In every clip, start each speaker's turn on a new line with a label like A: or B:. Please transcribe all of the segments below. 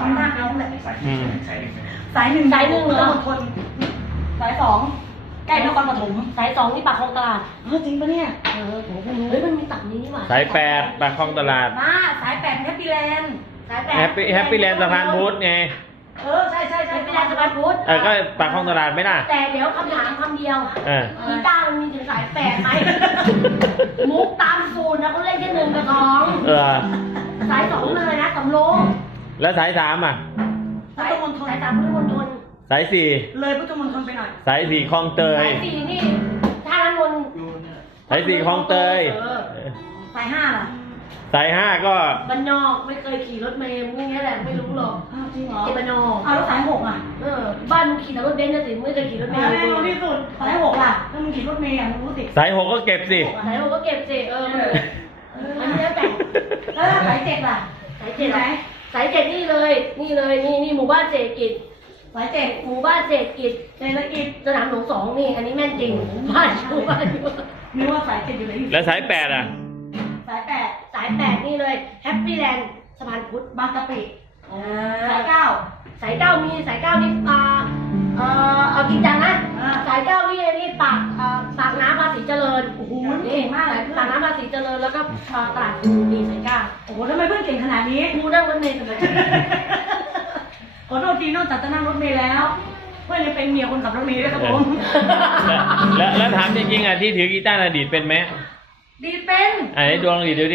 A: ทำหน้าเขาแหละสายหนึ่งพุทธมณฑลสายสองใกล้นครปฐม
B: สายสองนี่ปากคลองตลาด
A: จริงปะเนี่ย
B: ผมไม่รู้เฮ้ยมันมีตับนี้นี่หว่า
C: สาย8ปากคลองตลาด
A: มาสาย8แฮปปี้แลนด์
B: สายแปด
C: แฮปปี้แลนด์สะพานพุทธไง
A: ใช่
B: แฮปปี้แลนด์สะพานพุทธ
C: ก็ปากคลองตลาดไม่น่ะ
B: แต่เดี๋ยวคำถามคำเดียวกีตาร์มันมีถึงสาย8ไหมมุกตามสูตรนะเขาเล่นแค่1 กับ 2สาย2เลยนะสำโรง
C: แล้วสาย3อ่ะ
A: พุทธมณฑล
B: สาย3พุทธมณฑล
C: สาย4
A: เลยพุทธมณฑลไปหน่อย
C: สาย4คลองเตย
B: สาย4นี่ท่าน้ำนนท์
C: สาย4คลองเตย
A: สาย5ล่ะ
C: สาย5ก็
B: บ้านนอกไม่เคยขี่รถเมล์มึงอย่างเงี้ยแหละไม่รู้หรอก
A: จริงเหรอ
B: ไอ้บ้านนอก
A: แล้วสาย6อ่ะ
B: บ้านมึงขี่แต่รถเบนซ์นะสิไม่เคยขี่รถเมล์
A: ไม่รู้ที่สุดสาย6ล่ะถ้ามึงขี่รถเมล์มึงรู้สิ
C: สาย6ก็เก็บสิ
B: สาย6ก็เก็บสิอันนี้แล้วแต่
A: แล้วสาย7ล่ะ
B: สาย7ไหนสาย7นี่เลยนี่หมู่บ้านเศรษฐกิจ
A: สาย7
B: หมู่บ้านเศรษฐกิจสนามหลวง2นี่อันนี้แม่นจริงบ้านอยู่
A: นึกว่าสาย7อยู่ไหน
C: แล้วสาย8อ่ะ
B: สาย8นี่เลยแฮปปี้แลนด์สะพานพุทธ
A: บางกะปิสาย
B: 9มีสาย9นี่เอาจริงจังนะสาย9นี่ปากน้ำภาษีเจริญ
A: โอ้โหเก่งมากเลย
B: ปากน้ำภาษีเจริญแล้วก็ตลาดภูมีสาย9
A: โอ้โหทำไมเพื่อนเก่งขนาดนี้
B: กูนั่งรถเมล์ทำไม
A: ขอโทษทีนอกจากจะนั่งรถเมล์แล้วเพื่อนยังเป็นเมียคนขับรถเมล์ด้วยครับผม
C: แล้วถามจริงๆที่ถือกีตาร์ดีดเป็นไหม
A: ดีเป็น
C: ให้ดวงดีดูดิ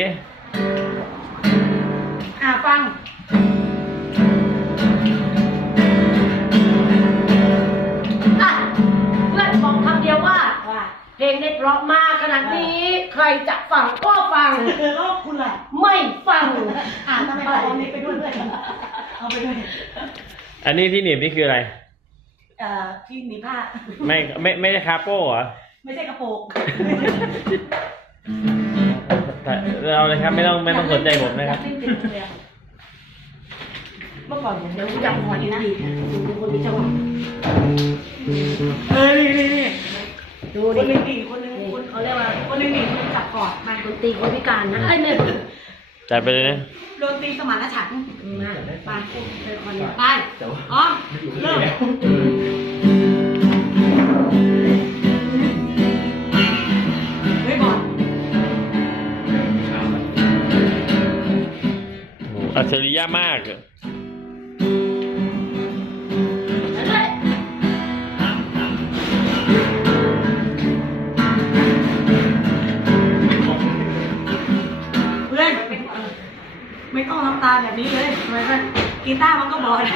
A: ฟัง
B: เพื่อนบอกคำเดียวว่าเพลงได้เพราะมากขนาดนี้ใครจะฟังก็ฟัง
A: แล้วคุณล่ะ
B: ไม่ฟัง
A: ทำไมเอานี้ไปด้วยเอาไปด้วย
C: อันนี้ที่หนีบนี่คืออะไร
A: ที่หนีบผ้า
C: ไม่ได้คาโป้เหรอ
A: ไม่ใช่กระโปรง
C: เราเลยครับไม่ต้องสนใจผมนะครับ
B: เมื่อก่อนผมเดี๋ยวจับหัวดีนะดูคนมีจังหวะ
A: นี่
B: ดู
A: ดิคนหนึ่งดีคนหนึ่ง
B: เขาเรียกว่า
A: คนหนึ่งดีคนจับกอด
B: มาคนตีคนพิการนะไอ้เนี่ย
C: จัดไปเลยนะ
A: โดนตีสมานฉันท์
B: มาไปคน
A: ไปเริ่ม
C: อัจฉริยะมาก
A: เพื่อนไม่ต้องน้ำตาแบบนี้เลยทำไมเพื่อนกีตาร์มันก็บอด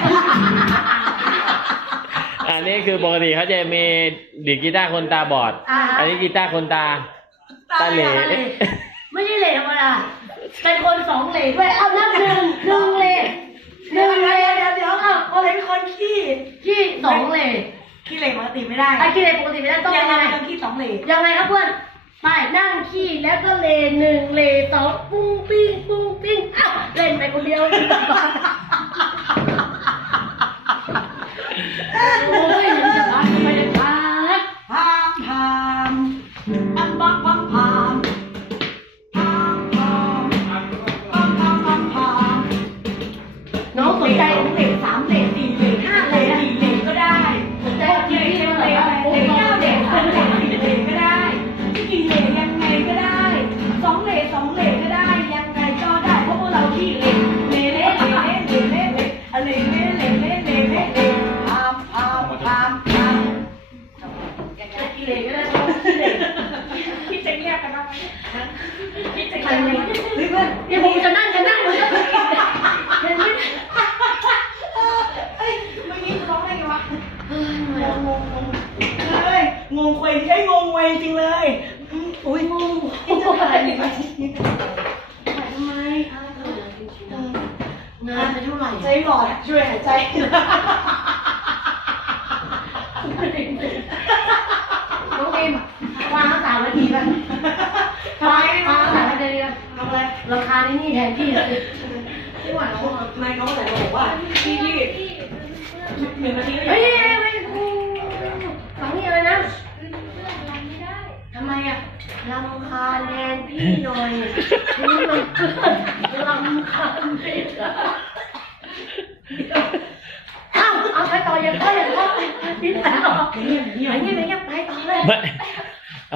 C: อันนี้คือปกติเขาจะมีดีดกีตาร์คนตาบอดอันนี้กีตาร์คนตาเหล่
B: ไม่ใช่เหล่ธรรมดาเป็นคน2 เหล่ด้วยเอานับ1 เหล่1 เหล่
A: เดี๋ยวเป็นคนขี้
B: 2 เหล่
A: ขี้เหล่ปกติไม่ได้
B: ขี้เหล่ปกติไม่ได้ต้อง
A: ยังไงต้องขี้2 เหล่
B: ยังไงครับเพื่อนไปนั่งขี้แล้วก็เหล่1 เหล่2ปุ้งปิ้งอ้าวเล่นไปคนเดียวโอ้ยมันจะพักไม่ได้พัก
A: พามอันบังพามน้องสนใจ2 เหล่3 เหล่4 เหล่5 เหล่4 เหล่ก็ได้สนใจกี่เหล่อะไร9 เหล่3 เหล่4 เหล่ก็ได้กี่เหล่ยังไงก็ได้2 เหล่2 เหล่ก็ได้ยังไงก็ได้เพราะพวกเราขี้เหล่เหล่พามขี้เหล่ก็ได้ขี้เหล่พี่จะเรียกกันว่าพี่จะเรียกเพื่อน
B: พี่ผมจะนั่งมันก็เห็นไหม
A: เมื่อกี้ร้องได้ไงวะงงเว้ยงงเว้ยจริงเลยอุ้ยงงจะถ่ายทำไม
B: งานไปเท่าไหร่
A: ใจหลอดช่วยหายใจ
B: น้องดิมวาง3 นาทีไป
A: ทำไม
B: วาง3 นาที
A: ทำอะไร
B: ราคานี่แทนพี่เลย
A: ไม่ไหวแล้วนายเขาแต่บอกว่าพี่1 นาทีก็
B: ยังไม่ฟังนี่อะไรนะทำไมรำคาญแทนพี่หน่อยรำคาญพี่ก็อย่างก็คิดแต่ออกอย่างนี้ไปต่อเลย
C: ไม่เอา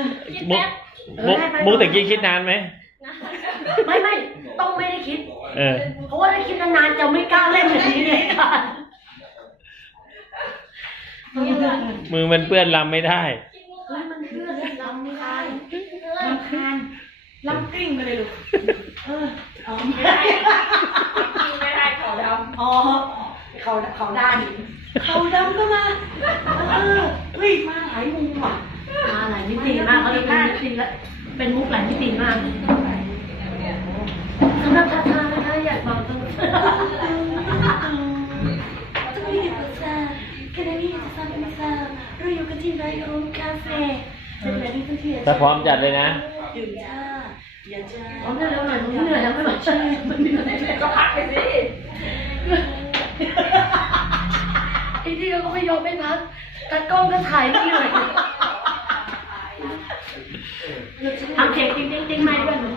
C: มุกตะกี้คิดนานไหม
B: ไม่ต้องไม่ได้คิด
C: เออ
B: เพราะว่าถ้าคิดนานๆจะไม่กล้าเล่นแบบนี้เลยค่ะ
C: มือมันเปื้อนลำไม่ได้
B: มันเพื่อนลำคาญ
A: ลำคาญลำกลิ้งไปเลยลูกอ๋อ
D: ไม่ได้เขาดำ
A: อ๋อเขาด้านเขาดำก็มาเฮ้ยมาหลายมุมว่ะ
B: มาหลายมิติมากเขาเลยเป็นมิติแล้วเป็นมุกหลายมิติมากสำหรับทาทานะคะอยากบอกตรงเราอยู่กันที่ไรโอมคาเฟ่เป็นอะไรที่เที่ยว
C: ถ้าพร้อมจัดเลยนะ
A: ดื่มชาอย่าชา
B: พร้อมเร็วหน่อยผมเหนื่อยแล้วไม่ไหวใช่มันเหนื่อย
D: ก็พักไปสิ
B: ไอ้ที่เราก็ไม่ยอมไม่พักตากล้องก็ถ่ายไม่เหนื่อยทำเสียงติ๊งๆไม่ด้วยหนู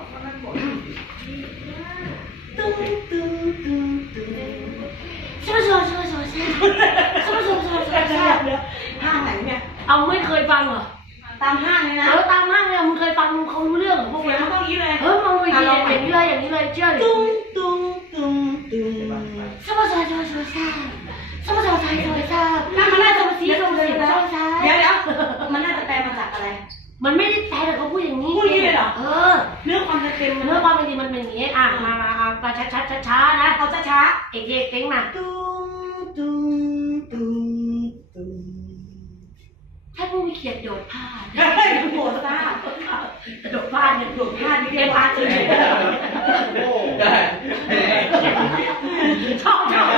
A: ตึ้งตึ้งตึ้งตึ้ง
B: ใช่ไหม
A: ห้างไหนเนี่ย
B: เอาไม่เคยฟังเหรอ
A: ตามห้างเลยนะ
B: แล้วตามห้างเนี่ยมึงเคยฟังมึงเขารู้เรื่องเหรอพวก
A: เสีย
B: นี้
A: งมันต้องอย่างนี้เลย
B: มึงอย่างนี้เลยเชื่อดิ
A: ตุ้งตุ้งตุ้งตุ้ง
B: สมซานั่นมันน่าจะมาซีตรงเลยนะ
A: เดี๋ยวมันน่าจะแปลมาจากอะไร
B: มันไม่ได้แต่เขาพูดอย่างนี้
A: พูดอย่างนี้เลยเหรอ เนื้อความเต็ม
B: เนื้อความจริงมันเป็นอย่างนี้มาช้านะ
A: เอาช้า
B: เอกเต็งมา
A: ๆตุ้งตุ้งตุ้งตุ้ง
B: ถ้ามึงไม่เขียนโดดพลาด
A: เฮ้ยโหดซ่า
B: โดดพลาดเนี่ย
A: โดดพลาดนี่เรียกพลาดเลย
B: ชอบ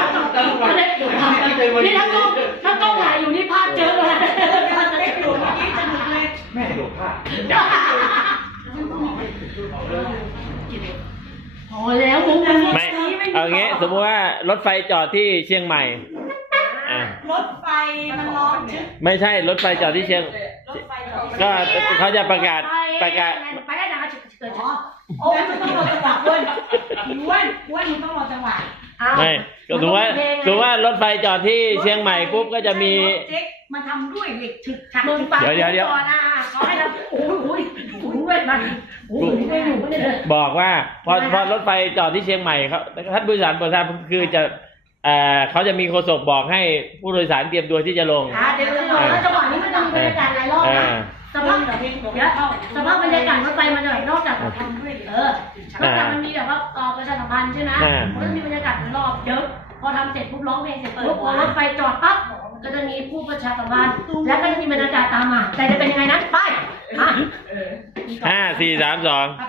B: นี่ถ้ากล้องถ่ายอยู่นี่พลาดเจอเลย
A: เล็กอยู่เมื่อกี้จะหนุกเลย
E: แม่โดดผ้า
B: พอแล้วมุกมัน
C: ไม่เอางี้สมมติว่ารถไฟจอดที่เชียงใหม่
A: รถไฟมันร้อนชึก
C: ไม่ใช่รถไฟจอดที่เชียง
A: รถไฟร้อน
C: ก็เขาจะประกาศ
B: ไปได้ดังเกิด
A: โอ้ยมันต้องรอจังหวะเว้ยอ้วนมันต้องรอจังหวะ
C: ไม่ก็ถือว่ารถไฟจอดที่เชียงใหม่ปุ๊บก็จะมี
A: เจ๊กมาทำด้วยเหล็กฉึกฉัก
B: มึงฟัง
C: เดี๋ยว
B: ก่อนเขาให้เราโอ้ยเวทมันโอ้ยไม่อยู่ไม่ได้เลย
C: บอกว่าพอรถไฟจอดที่เชียงใหม่เขาท่านผู้โดยสารโปรดทราบคือจะเขาจะมีโฆษกบอกให้ผู้โดยสารเตรียมตัวที่จะลง
B: เดี๋ยวแล้วจังหวะนี้มันจะมีบรรยากาศหลายรอบนะสภาพบรรยากาศรถไฟมันจะแบบนอกจากทำด้วยนอกจากมันมีแบบว่าประชาสัมพันธ์ใช่ไหมมันจะมีบรรยากาศหลายรอบเดี๋ยวพอทำเสร็จปุ๊บร้องเพลงเสร็จปุ๊บพอรถไฟจอดปั๊บก็จะมีผู้ประชาสัมพันธ์แล้วก็จะมีบรรยากาศตามมาแต่จะเป็นยังไงนั้นไป
C: 5 4 3 2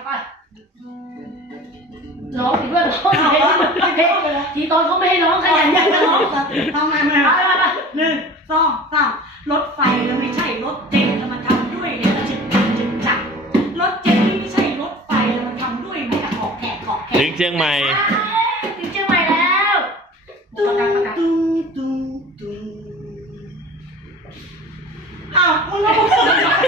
B: ร้องอีกด้วยร้องทีตอนเขาไม่ให้ร้องขยันยังจะร้อง
A: ทำไงมา1 2 3รถไฟแล้วไม่ใช่รถเจ๊กแล้วมันทำด้วยเนี่ยฉึกฉักรถเจ๊กนี่ไม่ใช่รถไฟแล้วมันทำด้วยไม่แต่ขอกแขก
C: ถึงเชียงใหม่
B: ถึงเชียงใหม่แล้วตุ้ง
A: อ้าวมึงก็บอก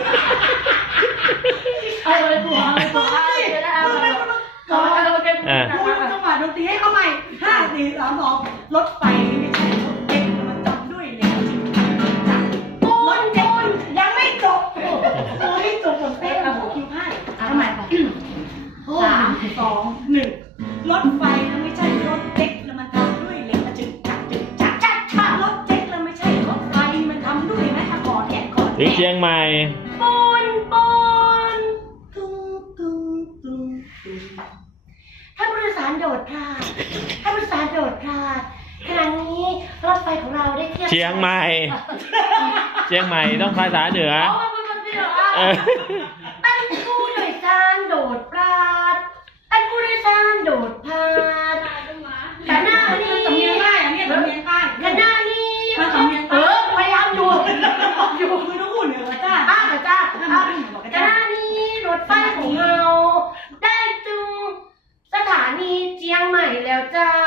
B: เอาเลยตัวเอาเลยตัวเอาเลยแล้วเอาเลยเราจะ
A: พูดจังหวะดนตรีให้เขาใหม่5 4 3 2รถไฟไม่ใช่รถเจ๊กมันจอดด้วยเนี่ยปูนยังไม่จบไม่จบผมเต้นกับผมคิวให้ทำไมบอก3 2 1รถไฟแล้วไม่ใช่รถเจ๊กแล้วมันทำด้วยเหล็กจึกจักรถเจ๊กแล้วไม่ใช่รถไฟมันทำด้วยแม่ตะขอแขกขอ
C: ถึงเชียงใหม่
B: ปูนถ้าผู้โดยสารโดดพลาดขณะนี้รถไฟของเราได้เที่ยว
C: เชียงใหม่ต้องภาษาเหนือ
B: ท่านผู้โดยสารโดดพลาดขณะนี้
A: สำเนียงใต้อันนี้สำเนียงใต้
B: ขณะนี้ พยายามอยู่
A: คือต้องพูดเหนือจ้า
B: จ้าขณะนี้รถไฟของเราได้ถึงสถานีเชียงใหม่แล้วเจ้าร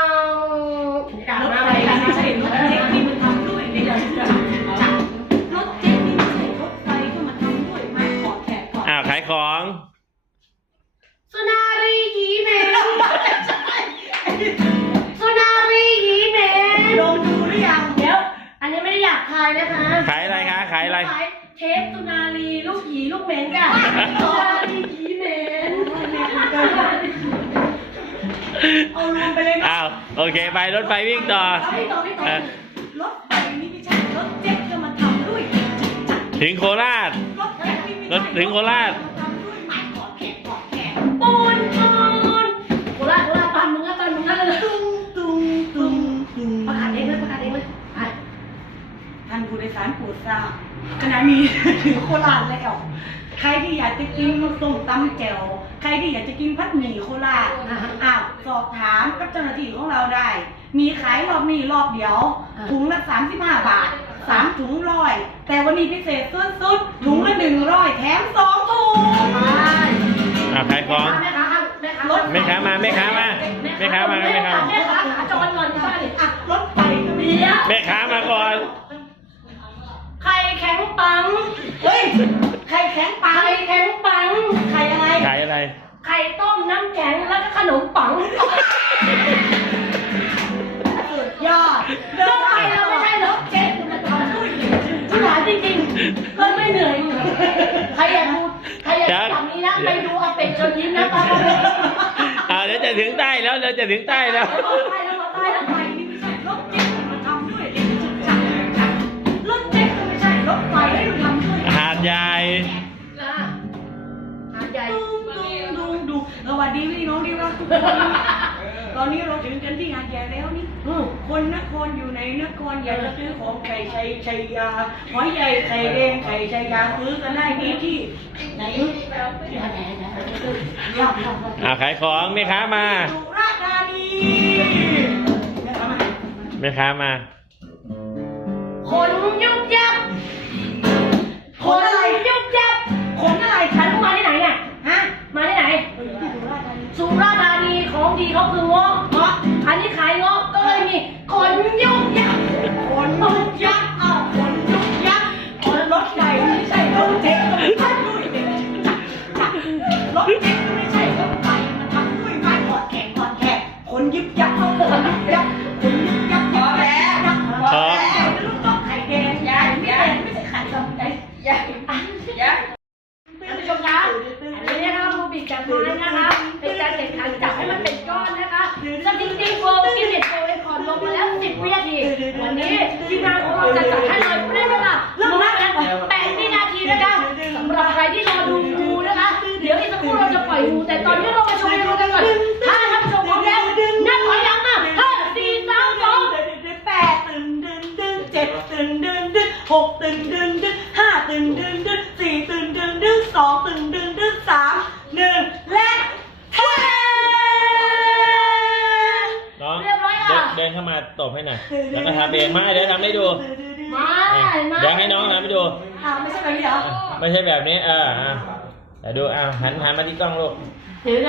A: ถไฟไม่ใช่รถเจ๊กที่มันทำด้วยเหล็กจึกจักรถเจ๊กนี่ไม่ใช่รถไฟที่มันทำด้วยไม้ขอแขกขอ
C: ขายของ
B: สุนารียีเมายนะคะ
C: ขายอะไรคะขายอะไร
B: ขายเทปสุนารีลูกผีลูกเหม็นจ้ะสุนารีผีเหม็น
A: เอารวมไปเลยนะ
C: อ้าวโอเคไปรถไฟวิ่งต่อ
B: ไม่ต่อไม่ต่อ
A: รถไฟนี่ไม่ใช่รถเจ็ตจะมาทำด้วยจักร
C: ถึงโคราช
A: รถเจ็ตนี่ไม่
C: รถ
A: ใช่
C: ถึงโคราช
A: ทำด้วยไม้กอดแขกกอดแขก
B: ปูนทอนโคราชตอนมึงนะเลย
A: ตุ้งตุ้งตุ้งตุ้ง
B: ประกาศเองเลยไป
A: ท่านผู้โดยสารโปรดทราบขณะนี้ ถึงโคราชแล้วใครที่อยากจะกินส้มตำแจ่วใครที่อยากจะกินพัดหมี่โคราชอ้าวสอบถามกับเจ้าหน้าที่ของเราได้ มีขายรอบนี้รอบเดียว ถุงละ35 บาท3 ถุง100แต่วันนี้พิเศษสุดๆถุงละ100แถม2 ถุง
C: ขายของ
B: แม่ค้า
C: แม่ค้ามาแม่ค้ามาแม่ค้ามาแม่ค้า
B: แม่ค้าขาจรก่อนที่บ้าน
A: อ่ะรถไฟก็มี
B: เดี๋ยว
C: แม่ค้ามาก่อน
B: ไข่แข็งปัง
A: เฮ้ยไข่แข็งปัง
B: ไข่แข็งปัง
A: ไข่อะไร
C: ขายอะไร
B: ไข่ต้มน้ำแข็งแล้วก็ขนมปัง
A: สุดยอด
B: รถไฟเราไม่ใช่รถเจ็ตคุณธรรมผู้หลานจริงๆก็ไม่เหนื่อยใครอยากดูใครอยากดูแบบนี้นะไปดูอาเป็ดเชิญยิ้มนะป้า
C: เดี๋ยวจะถึงใต้แล้วเราจะถึงใต้แล้ว
B: ตายแล้วตายแล้ว
A: รถไฟนี่ไม่ใช่รถเจ็ตมาทำด้วยจักรรถเจ็ตก็ไม่ใช่รถไฟให้เราทำด้วย
C: หาดใหญ่
B: หาใหญ่
A: ดูสวัสดีพี่น้องที่รักทุกคนตอนนี้เราถึงกันที่หาดใหญ่แล้วนี่คนนครอยู่ในนครอยากจะซื้อของไข่ชัยยาหอยใหญ่ไข่แดงไข่ชัยยาซื้อกันได้ที่ไหน
C: ขายของแม่ค้ามา
A: สุราษฎร์ธานี
C: แม่ค้ามา
B: คนยุบยับคนอะไรยุบยับ
A: คนอะไร
B: ฉันมาที่ไหนเนี่ย
A: ฮะ
B: มาที่ไหน สุราษฎร์ธานีของดีเขาคือเงาะอันนี้ขายเงาะก็เลยมีคนยุบยับ
A: คนยุกยักษ์อ้าวคนยุกยักษ์คนรถใหญ่ไม่ใช่รถเจ็ตก็ไม่ใช่ด้วยเด็กจักรถเจ็ตก็ไม่ใช่รถไฟมันทำด้วยไม้กอดแขกกอดแขกคนยุบยักษ์คนยุบยักษ์คนยุบยักษ์พอแล้วพอแล้วลูกต้องไข่แดงยายไม่แดงไม่ใช่ไข่ดำใจยาย
B: ท่านผู้ชมคะอันนี้นะคะรูบิกจากไม้นะคะเป็นการแข่งขันจับให้มันเป็นก้อนนะคะสถิติโกลกินเน็ตโกลเรคคอร์ดลงมาแล้ว10 วินาทีวันนี้ทีมงานของเราจะจัดให้เลยได้เวลาลงมาแล้ว8 วินาทีนะคะสำหรับใครที่รอดูงูนะคะเดี๋ยวอีกสักครู่เราจะปล่อยงูแต่ตอนนี้เรามาชมงูกันก่อนถ้าท่านผู้ชมพร้อมแล้วนับถอยหลังมา5 4 3 2
A: 8ตื่นดึนดึน7ตื่นดึนดึน6ตื่นดึนดึน5ตื่นดึนดึน4ตื่นดึนดึน2ตื่นดึนดึน3 1และเฮ้
C: น้อง
B: เรียบร้อยค่ะ
C: เดินเข้ามาตบให้หน่อยแล้วก็ทำเองไม่เดี๋ยวทำให้ดู
B: มา
C: เดี๋ยวให้น้องทำให้ดู
A: อ้าวไม่ใช่แบบนี้เหรอ
C: ไม่ใช่แบบนี้เดี๋ยวดูหันมาที่กล้องลูก
B: เดี๋ยว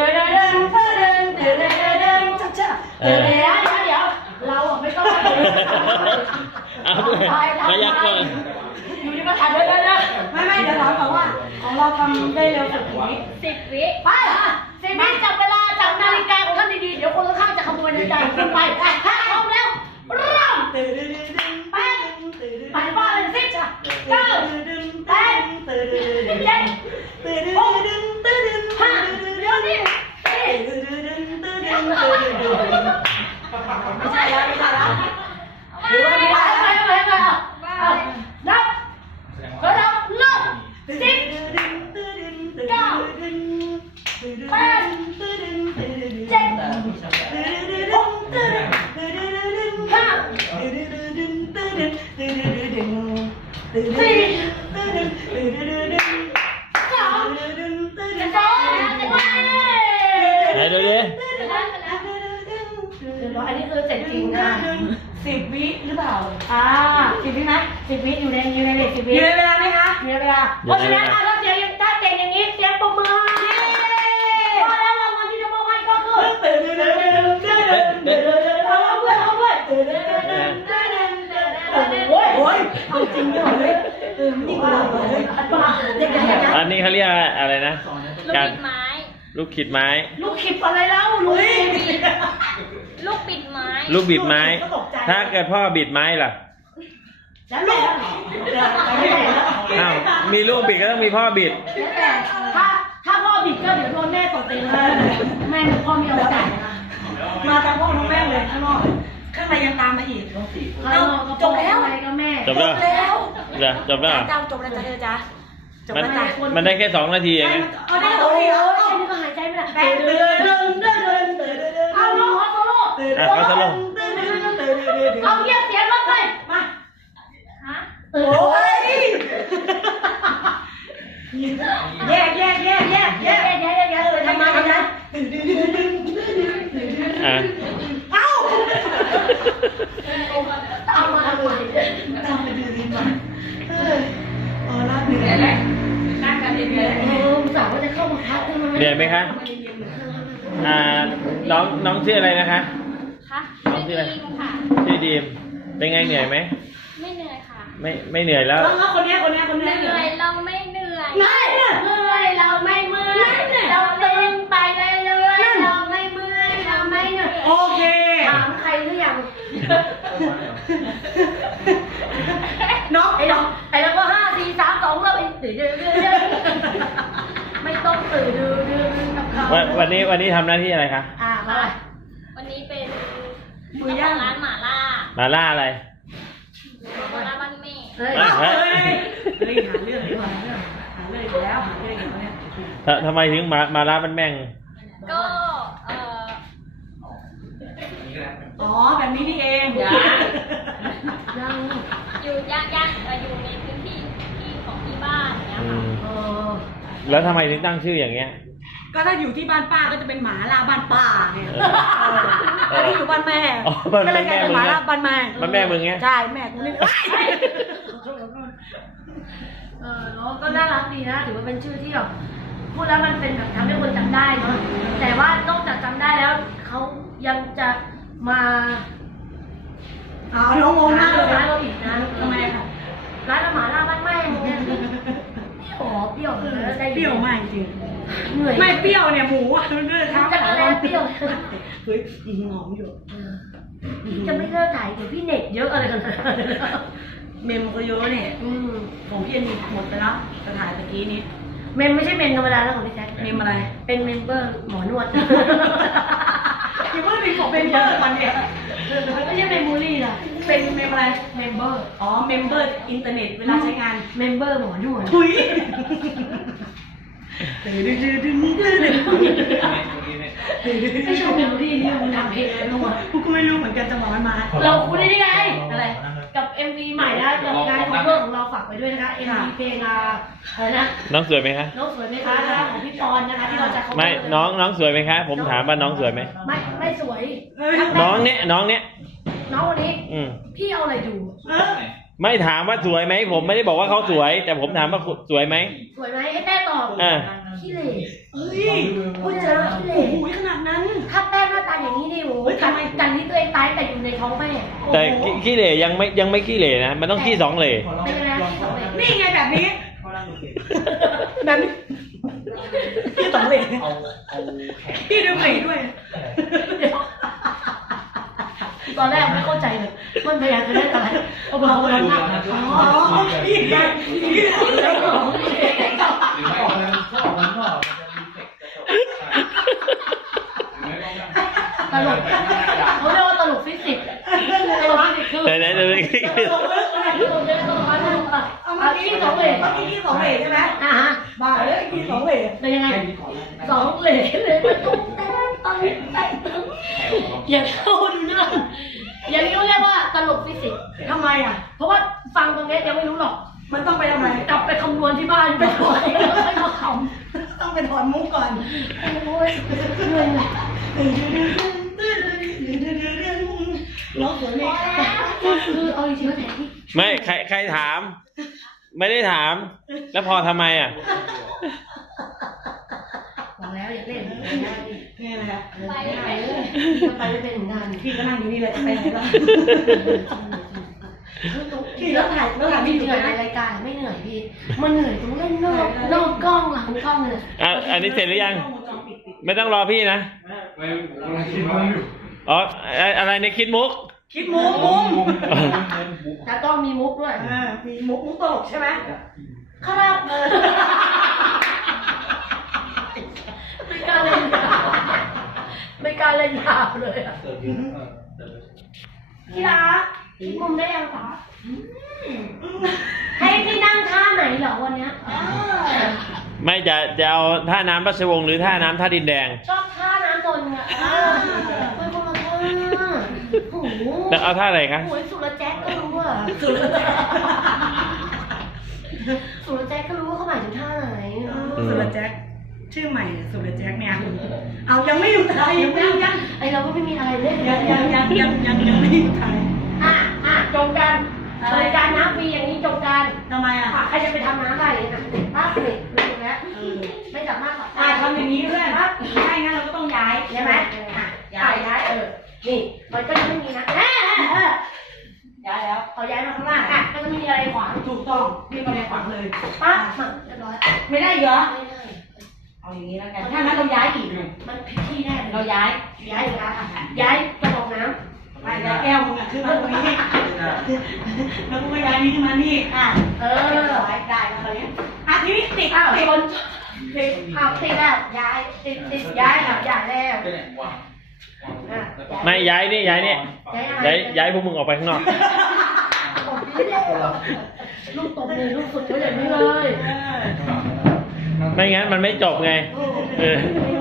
B: เราไม่ต้องมา
C: เอาด้วยระยะก่อน
B: อยู่ที่ประธานด้วยนะ
A: ไม่เดี๋ยวถามก่อนว่าของเราทำได้เร็วสุดกี่วิ
B: 10 วิไป10 วิจับเวลาจับนาฬิกาของท่านดีๆเดี๋ยวคนข้างๆจะขโมยนาฬิกาคุณไปถ้าพร้อมแล้วเริ่มไปบ้านเลยสิจ้ะ9 8 7 6 5เดี๋ยวนี้ไม่ใช่แล้วไม่ใช่แล้วถือว่าไม่ได้ไปนับแล้วเราเริ่ม10 9 8 7
C: ไหนดูดิ
B: อันนี้คือเสร็จจริงนะ
A: 10 วิหรือเปล่า
B: 10 วิไหม10 วิอยู่ในเลท10 วิ
A: อยู่ในเวลาไหมคะ
B: มีเวลาเพราะฉะนั้นถ้าเสียงถ้าเก่งอย่างนี้เสียงปรบมือพอแล้วรางวัลที่จะมอบให้ก็คือโอ้ยเอาจริงด้วยนี่ก็เราเลย
C: อันนี้เขาเรียกอะไรนะ
D: ลูก
C: การ
D: ปิดไม้
C: ลูกขิดไม้
B: ลูกขิบอะไรแล้วลูก
D: ลูกปิดไม้
C: ลูกบิดไม้ ถ้าเกิดพ่อบิดไม้ล่ะ
B: แล้วแต่แล้วแต่
C: อ้าวมีลูกบิดก็ต้องมีพ่อบิด
B: แล้วแต่ถ้าพ่อบิดก็เดี๋ยวโดนแม่ตบเองนะแม่พ่อมีเอาใจนะ
A: มาทั้งพ่อทั้งแม่เลยข้างนอกข้างในยังตามมาอีก
B: เราจบแล้วอะไรก็แม่
C: จบแล้ว
A: แล้ว
C: จ้ะจบแล้ว
A: เจ้าจบแล้วจ้ะเธอจ้ะจบ
C: มัน
A: แล้วจ้ะ
C: มันได้แค่2 นาทีเองนะ
A: เอาได้
B: โอ้
A: เหรอ
B: โหแค่นี้ก็หายใจไม่ได้
A: แต่เดิน
B: เอาน้องขอโซโล่
C: เอาสโลว์
B: เอาเงียบเสียงรถเลย
A: มา
B: ฮะ
A: โอ้ยแยกทำมาทำนะ
C: อ่ะ
A: เอ้า
B: เอามาทำไม
A: ทำไปดูดีกว่าอ๋อลาเหนื่อยแล้วนั่งกันเหนื่อย
B: สาวว่าจะเข้ามาทักทำไม
C: เหนื่อยไหมคะน้องชื่ออะไรนะคะ
D: ค่ะ
C: น้องชื่ออะไร
D: จริงค่ะ
C: ชื่อดีมเป็นไงเหนื่อยไหม
D: ไม่เหนื่อยค่ะ
C: ไม่เหนื่อยแล้ว
A: แล้วคนนี้
D: เหนื่อยเราไม่เหนื่อย
B: ไม่เมื่อยเราไม่เมื่อยเราตึงไปเรื่อยๆเราไม่เมื่อยเราไม่เหนื่อย
A: โอเค
B: ถามใครหรือยัง
A: น้อง
B: ไอ้เราก็5 4 3 2เราไปตื่นไม่ต้องตื่นดื้อกับเขา
C: วันนี้ทำหน้าที่อะไรคะ
B: มา
D: วันนี้เป็น
A: มือย่าง
D: ร้านหม่าล่า
C: มาล่าอะไร
D: หม่าล่าบ้านแม่
B: เฮ้ย
A: เฮ้ยหาเรื่องดีกว่าหาเรื่องอีกแล้วหาเรื่องอีกแล้วเนี่ย
C: ทำไมถึงมาล่ามันแม่ง
D: ก็
A: อ๋อแบบนี้นี่เอง
B: ยัง
D: อยู่ย่างอยู่ในพื้นที่ของที่บ้านเนี้ย
C: อื
D: ค่ะ
C: มแล้วทำไมถึงตั้งชื่ออย่างเงี้ย
A: ก็ถ้าอยู่ที่บ้านป้าก็จะเป็นหมาล่าบ้านป้าเนี่ย
C: เออ
A: อันนี้อยู่บ้านแม่
C: อ๋อบ้าน
A: ก็เลยกลายเป็นหมาล่าบ้านแม่
C: มันแม่มึงไง
A: ใช่แม่กูนี่
B: เนาะก็น่ารักดีนะถือว่าเป็นชื่อที่แบบพูดแล้วมันเป็นแบบทำให้คนจำได้เนาะแต่ว่านอกจากจำได้แล้วเขายังจะมา
A: อ๋อน้องงงหน้าเลย
B: ร้านเราอีกนะ
A: ทำไมค่ะ
B: ร้านอาหารล่าบ้านแม่เนี่ยเปรี้ยวแล้วได้
A: เปรี้ยวมากจริง
B: เหนื่อย
A: ไม่เปรี้ยวเนี่ยหมูอ่ะมันก็เลย
B: จักรแลเปรี้ยว
A: เฮ้ยหอมอยู่
B: จะไม่เลิกถ่ายเดี๋ยวพี่เน็ตเยอะอะไรกัน
A: เมมก็เยอะเนี่ยของพี่อันนี้หมดไปแล้วจะถ่ายตะกี้นี้
B: เมมไม่ใช่เมมธรรมดาแล้วของพี่แจ๊ค
A: เมมอะไร
B: เป็นเมมเบอร์หมอนวด
A: ยังไม่มีของเมมเบอร์มันเนี่ย
B: ไม่ใช่เมมโมรี่ล่ะ
A: เป็นเมมอะไร
B: เมมเบอร์
A: อ๋อเมมเบอร์อินเทอร์เน็ตเวลาใช้งาน
B: เมมเบอร์หมอนวด
A: ถุย
B: ไม่ใช่เมมโมรี่นี่มันทำเพลงอะไรบ้างวะ
A: กูก็ไม่รู้เหมือนกันจังหวะมันมา
B: เราคุ้นได้ไงอะไรกับ MV ใหม่นะกับงานคอนเสิร์ตของเราฝากไปด้วยนะคะ MV เพลงอะไรนะ
C: น้องสวยไหมคะ
B: น้องสวยไหมคะนะคะของพี่ปอนนะคะที่เราจะ
C: ไม่น้องสวยไหมคะผมถามว่าน้องสวยไหม
B: ไม่สวย
C: น้องเนี้ย
B: น้องคนนี้
C: อืม
B: พี่เอาอะไรดู
C: ไม่ถามว่าสวยไหมผมไม่ได้บอกว่าเขาสวย แต่ผมถามว่าสวยไหม
B: สวยไหมให้แต้ตอบ
C: อ่า
B: ขี้เหร่
A: เฮ้ย
B: พูดเจอขี้เหร่
A: โอ้โหขนาดนั้น
B: ถ้าแต้หน้าตาอย่างนี้นี่โอ้ยกันที่ตัวเองตายแต่อยู่ในท้องแม่
C: แต่ขี้เหร่ยังไม่ขี้เหร่นะมันต้องขี้2 เหร่
B: เป็นยังไงที่สองเลย
A: นี่ไงแบบนี้ แบบนี้พี่สองเหล่พี่ดูเหล่ด้วย
B: ตอนแรกไม่เข้าใจเลยมันพยายามจะได้อะไรเอาบอกว่าอ๋อ
A: อ๋อพี่ยัง
B: แล้วก็
E: หรือไม่ก็มันก็มันจะมีเทคกระจกหรือไม่ก็
B: ตลกเขาเรียกว่าตลกฟิสิกส์ตลกฟิสิกส์คือ
C: ไหนดูดิ
A: ตกเลิกอะไร
B: ตลกเรียกตลกอะไรเอาที่สองเหล่
A: เมื่อกี้พี่สองเหล่ใช่ไหม
B: ฮะ
A: บ้าเลยพี่สองเหล่
B: เป็นยังไงสองเหล่เลยมันตุ้มเต้นอย่าเข้าดูหน้าอย่างนี้เขาเรียกว่าตลกฟิสิกส์
A: ทำไมอ่ะ
B: เพราะว่าฟังตรงนี้ยังไม่รู้หรอก
A: มันต้องไปทำไม
B: กลับไปคำนวณที่บ้านไปถอยแล้วค่อยมาข
A: ต้องไปถอนมุกก่อน
B: ำโอ้ยเหนื่อย
A: น้องสวยไหม
B: คือเอาจริงๆแล้วแต่ที่
C: ไม่ใครถาม ไม่ได้ถาม แล้วพอทำไมอ่ะ
B: บอกแล้วอย่าเล่น
A: นี่แหละ
B: ไปไปเป็นเหมือนกัน
A: พี่ก็นั่งอยู่นี่เลยไปไหนบ้าง
B: พี่แล้วถ่ายพี่เหนื่อยในรายการไม่เหนื่อยพี่มันเหนื่อยตรงเล่นนอกกล้องหลังกล้องเลย
C: อันนี้เสร็จหรือยัง ไม่ต้องรอพี่นะ
E: ไม่ผมกำลังคิดว่าอยู่
C: อ๋ออะไรในคิดมุก
A: คิดมุก
B: จะต้องมีมุกด้วย
A: มีมุกตลกใช่ไหม
B: ครับไม่กล้าเล่นยาวไม่กล้าเล่นยาวเลยอ่ะ
E: เติมเยอะ
B: พี่รักคิดมุมได้ยังคะให้พี่นั่งท่าไหนเหรอวันเนี้ย
C: ไม่จะเอาท่าน้ำราชวงศ์หรือท่าน้ำท่าดินแดง
B: ชอบท่าน้ำตนอ่ะเป็นคนละท่าโอ้โห
C: แล้วเอาท่าอะไรคะ
B: โอ้ยสุรแจ็คก็รู้อ่ะสุรแจ็คก็รู้ว่าเขาหมายถึงท่าไหน
A: สุรแจ็คชื่อใหม่สุรแจ็คเนี่ยเอายังไม่อยู่ไทยยัง
B: ไอเราก็ไม่มีอะไรเล่น
A: ยังไม่อยู่ไทย
B: จงกันบริการน้ำฟรีอย่างนี้จงกัน
A: ทำไมอ่ะ
B: ใครจะไปทำน้ำได้เนี่ยป้าเด็กรู้แล้วไม่สามารถตัด
A: ทำอย่างนี้ด้วยใช่งั้นเราก็ต้องย้ายใช่ไหมย้าย
B: นี่มันก็จะไม่มีนะ
A: ย้ายแล้ว
B: เขาย้ายมาข้างล่างก็จะไม่มีอะไรขวาง
A: ถูกต้องพี่มาในขวางเลย
B: ปั๊บเรียบร้อย
A: ไม่ได้เหรอ
B: ไม่ได้
A: เอาอย่างนี้แล้วกันถ้างั้นเราย้ายอีก
B: มันผิดที่แน่
A: เราย้าย
B: ย้ายอยู่แล้วย้ายกระบอกน้ำ
A: ไม่ย้ายแก้วมึงอ่ะขึ้นมาตรงนี้แล้วกูก็ย้ายนี้ขึ้นมานี่ได้แล้วเขาเนี้ยทีนี้ติด
B: คน
A: ติด
B: ติดแล้วย้ายติดย้ายแล้วย้ายแล้ว
C: ไม่ย้ายนี่ย้ายนี่ ย้ายพวกมึงออกไปข้างนอก
B: ลูกตบมือลูกสุดไว้อย่างนี้เลย
C: ไม่งั้นมันไม่จบไง
B: ไม่